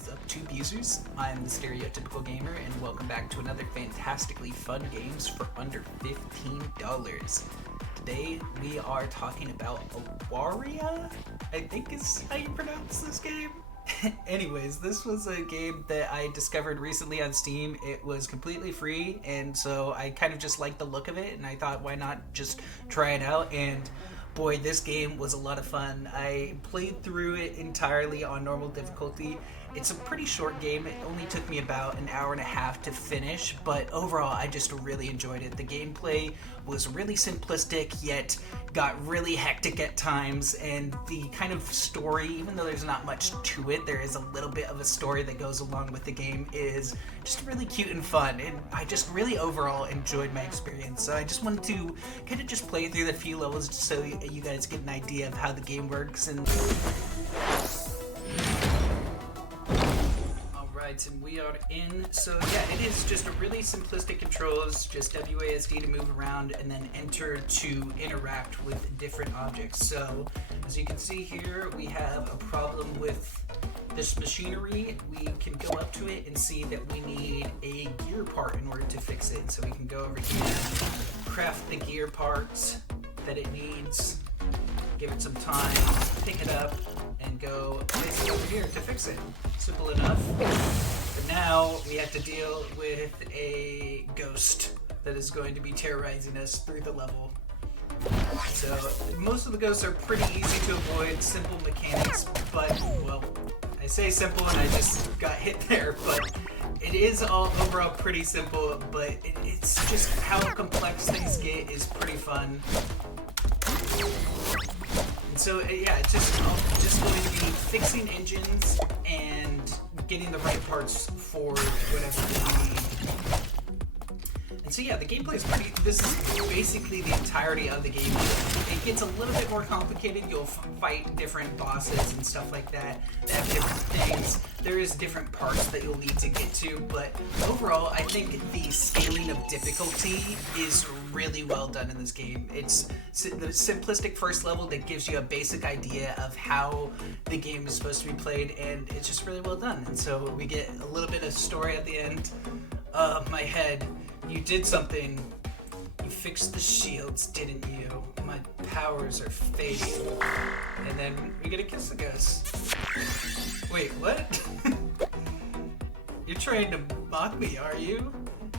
is up, Tube users? I'm the Stereotypical Gamer, and welcome back to another fantastically fun games for under $15. Today we are talking about Awaria, I think is how you pronounce this game. Anyways, this was a game that I discovered recently on Steam. It was completely free, and so I kind of just liked the look of it, and I thought, why not just try it out? And boy, this game was a lot of fun. I played through it entirely on normal difficulty. It's a pretty short game. It only took me about an hour and a half to finish, but overall I just really enjoyed it. The gameplay was really simplistic, yet got really hectic at times, and the kind of story, even though there's not much to it, there is a little bit of a story that goes along with the game, is just really cute and fun, and I just really overall enjoyed my experience. So I just wanted to kind of just play through the few levels just so you guys get an idea of how the game works. And and we are in. So yeah, it is just a really simplistic controls, just WASD to move around and then enter to interact with different objects. So as you can see here, we have a problem with this machinery. We can go up to it and see that we need a gear part in order to fix it. So we can go over here, craft the gear parts that it needs, give it some time, pick it up, and go place it over here to fix it. Simple enough. But now we have to deal with a ghost that is going to be terrorizing us through the level. So most of the ghosts are pretty easy to avoid, simple mechanics, but, well, I say simple and I just got hit there, but it is all overall pretty simple, but it's just how complex things get is pretty fun. So yeah, it's just going to be fixing engines and getting the right parts for whatever you need. And so yeah, the gameplay is pretty. This is basically the entirety of the game. It gets a little bit more complicated. You'll fight different bosses and stuff like that. They have different things. There is different parts that you'll need to get to, but overall, I think the scaling of difficulty is really well done in this game. It's the simplistic first level that gives you a basic idea of how the game is supposed to be played, and it's just really well done. And so we get a little bit of story at the end. My head, you did something. You fixed the shields, didn't you? My powers are fading. And then we get a kiss the ghost. Wait, what? You're trying to mock me, are you?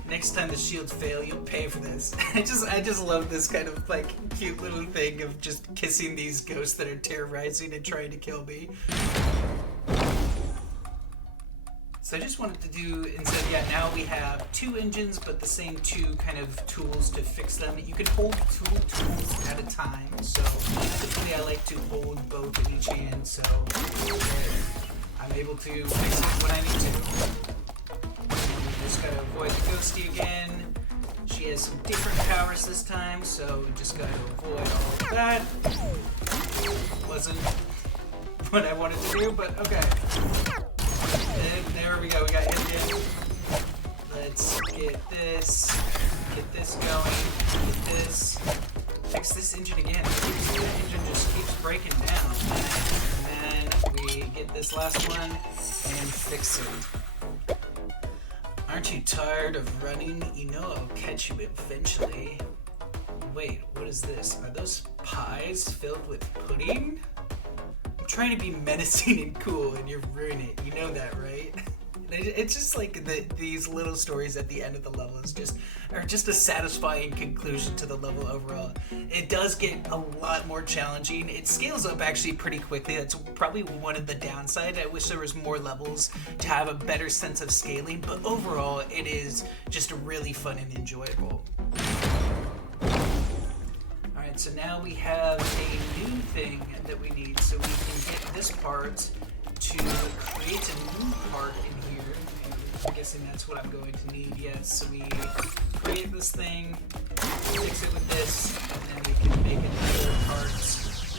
Next time the shields fail, you'll pay for this. I just love this kind of like cute little thing of just kissing these ghosts that are terrorizing and trying to kill me. So I just wanted to do, instead, yeah, now we have two engines, but the same two kind of tools to fix them. You can hold two tools at a time, so typically I like to hold both in each hand, so I'm able to fix it when I need to. Just gotta avoid the ghosty again. She has some different powers this time, so we just gotta avoid all of that. Wasn't what I wanted to do, but okay. And there we go, we got hit again. Let's get this going, get this. Fix this engine again. That engine just keeps breaking down. And then we get this last one and fix it. Aren't you tired of running? You know I'll catch you eventually. Wait, what is this? Are those pies filled with pudding? I'm trying to be menacing and cool and you're ruining it. You know that, right? It's just like these little stories at the end of the level are just a satisfying conclusion to the level overall. It does get a lot more challenging. It scales up actually pretty quickly. That's probably one of the downsides. I wish there was more levels to have a better sense of scaling, but overall it is just really fun and enjoyable. Alright, so now we have a new thing that we need. So we can get this part to create a new part in here. I'm guessing that's what I'm going to need, yes. So we create this thing, fix it with this, and then we can make another part.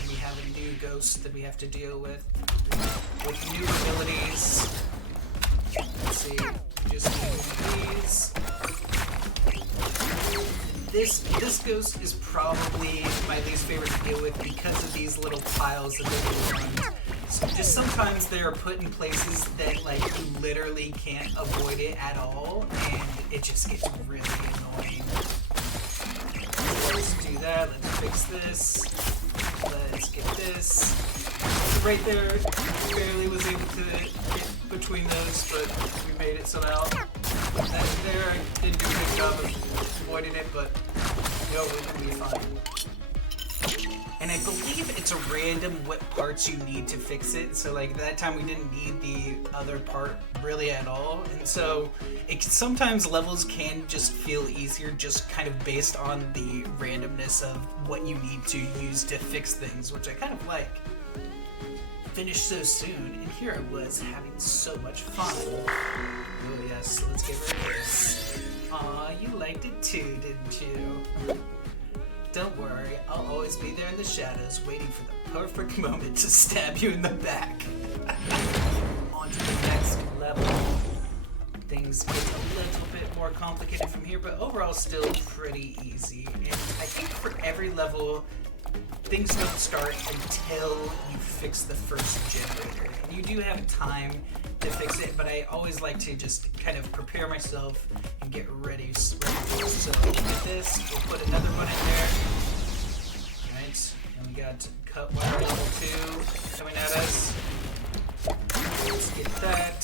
And we have a new ghost that we have to deal with new abilities. Let's see, just these. This ghost is probably my least favorite to deal with because of these little piles that they around. So just sometimes they are put in places that like you literally can't avoid it at all, and it just gets really annoying. Let's do that. Let's fix this. Let's get this. Right there, barely was able to get between those, but we made it somehow. That there, I didn't do a good job of avoiding it, but we're gonna be fine. And I believe it's a random what parts you need to fix it. So like that time we didn't need the other part really at all. And so sometimes levels can just feel easier just kind of based on the randomness of what you need to use to fix things, which I kind of like. Finished so soon, and here I was having so much fun. Oh yes, let's get rid of this. Aw, you liked it too, didn't you? Don't worry, I'll always be there in the shadows waiting for the perfect moment to stab you in the back. On to the next level. Things get a little bit more complicated from here, but overall still pretty easy. And I think for every level, things don't start until you fix the first generator. And you do have time to fix it, but I always like to just kind of prepare myself and get ready. So with this, we'll put another one in there. Alright, and we got cut wire level 2 coming at us. Let's get that.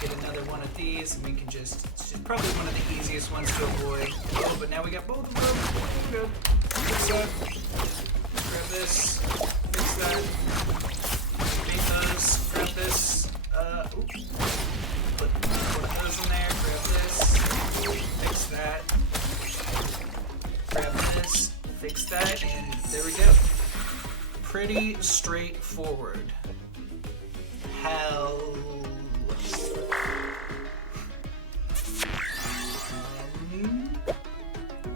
Get another one of these, and we can it's probably one of the easiest ones to avoid. Oh, but now we got both of them. Good. Fix that. Grab this. Fix that. Make those. Grab this. Put one of those in there. Grab this. Fix that. Grab this. Fix that. And there we go. Pretty straightforward. Hell.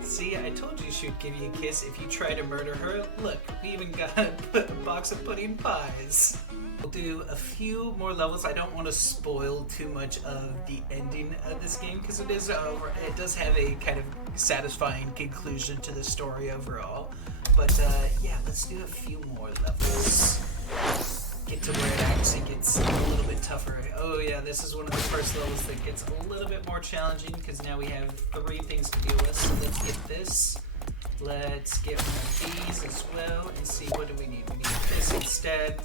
See, I told you she'd give you a kiss if you try to murder her. Look, we even got a box of pudding pies. We'll do a few more levels. I don't want to spoil too much of the ending of this game because it does have a kind of satisfying conclusion to the story overall. But yeah, let's do a few more levels. Get to where it actually gets a little bit tougher. Oh yeah, this is one of the first levels that gets a little bit more challenging because now we have 3 things to deal with. So let's get this. Let's get one of these as well and see what do we need. We need this instead.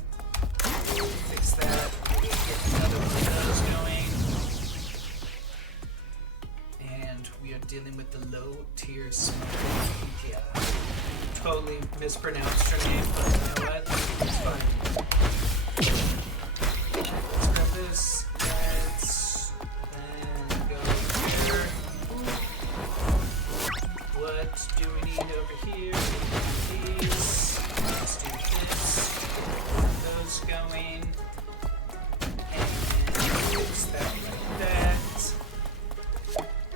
Fix that. We'll get another one of those going. And we are dealing with the low tier smoke. Yeah. Totally mispronounced her name, but you know what? It's fine. Let's grab this. Let's go here. What do we need over here? We need these. Let's do this. Get those going. And fix that like that.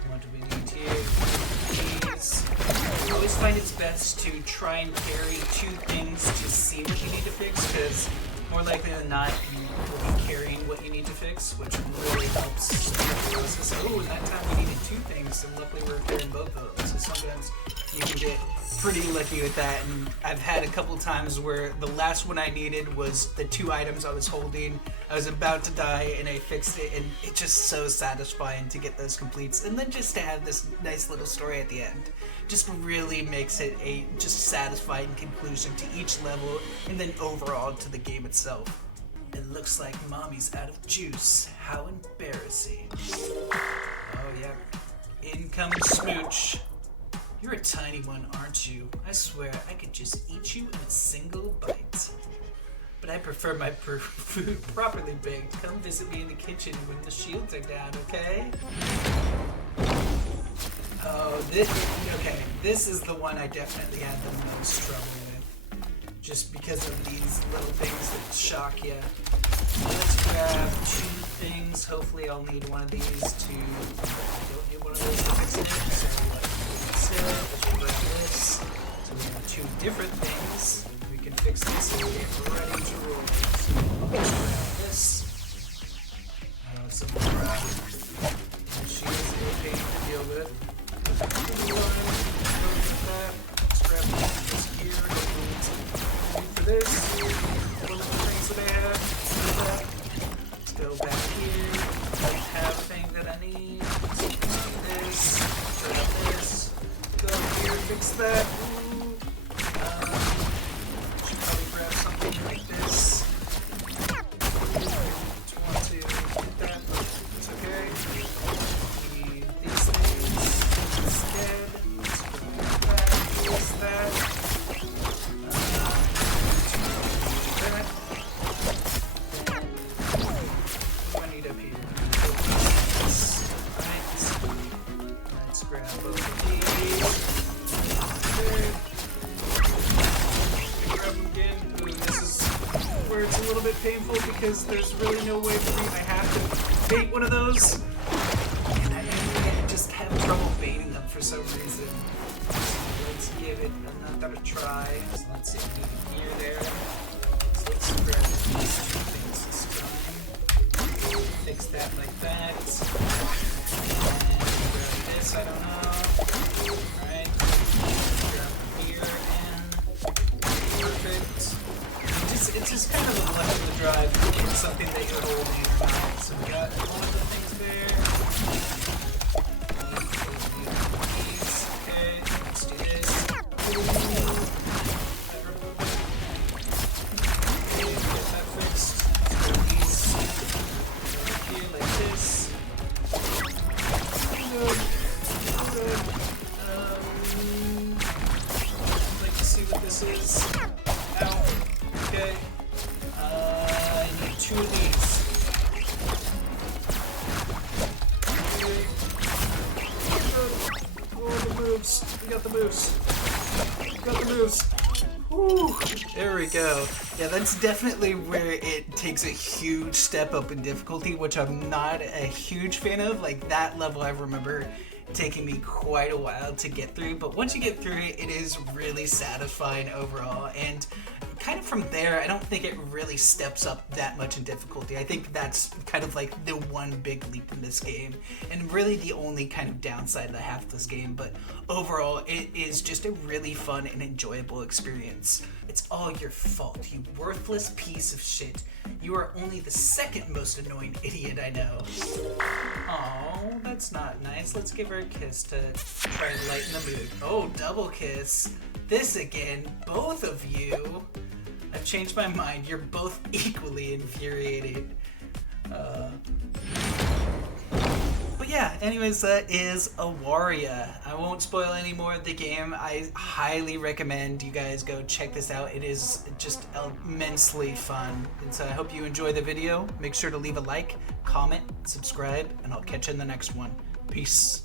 What do we need here? These. I always find it's best to try and carry 2 things to see what you need to fix, because more likely than not, you will be carrying what you need to fix, which really helps speed up the process. Oh, and that time we needed 2 things, so luckily we're carrying both of them. So sometimes you can get pretty lucky with that, and I've had a couple times where the last one I needed was the 2 items I was holding. I was about to die, and I fixed it, and it's just so satisfying to get those completes, and then just to have this nice little story at the end. Just really makes it a just satisfying conclusion to each level, and then overall to the game itself. It looks like Mommy's out of juice. How embarrassing. Oh yeah, incoming smooch. You're a tiny one, aren't you? I swear I could just eat you in a single bite. But I prefer my food properly baked. Come visit me in the kitchen when the shields are down, okay? Oh, this is the one I definitely had the most trouble with. Just because of these little things that shock you. Let's grab 2 things. Hopefully I'll need one of these to... I don't need one of those to fix it. So let's grab this. So we have 2 different things. We can fix this and get ready to roll. Let's grab this. Some more she is a pain to deal with. Let's grab this here. For this, one of the things that I have. go back here. I have a thing that I need. So this, grab this, go here, fix that. Ooh. Should probably grab something like this. Just want to hit that, but it's okay. Need these things instead. Let's grab that, use that. It's a little bit painful because there's really no way for me. I have to bait one of those, and I just have trouble baiting them for some reason. So let's give it another try. So let's see if we can hear there. So let's grab these two things this time. Fix that like that. And grab this, I don't know. Alright. Grab here and perfect. It's just kind of a luck of the drive. It's something that you're holding or not. So we got one of the things there. Okay, let's do this. Okay, get that fixed. Put these here like this. Good. Good. I'd like to see what this is. Ow. Okay. I need 2 of these. Okay. Oh, the moves. We got the moves. We got the moves. Whew. There we go. Yeah, that's definitely where it takes a huge step up in difficulty, which I'm not a huge fan of. Like, that level I remember taking me quite a while to get through, but once you get through it, it is really satisfying overall, and kind of from there, I don't think it really steps up that much in difficulty. I think that's kind of like the one big leap in this game, and really the only kind of downside that I have to this game, but overall, it is just a really fun and enjoyable experience. It's all your fault, you worthless piece of shit. You are only the second most annoying idiot I know. Oh, that's not nice. Let's give her a kiss to try and lighten the mood. Oh, double kiss. This again, both of you. I've changed my mind. You're both equally infuriated. But yeah, anyways, that is Awaria. I won't spoil any more of the game. I highly recommend you guys go check this out. It is just immensely fun. And so I hope you enjoy the video. Make sure to leave a like, comment, subscribe, and I'll catch you in the next one. Peace.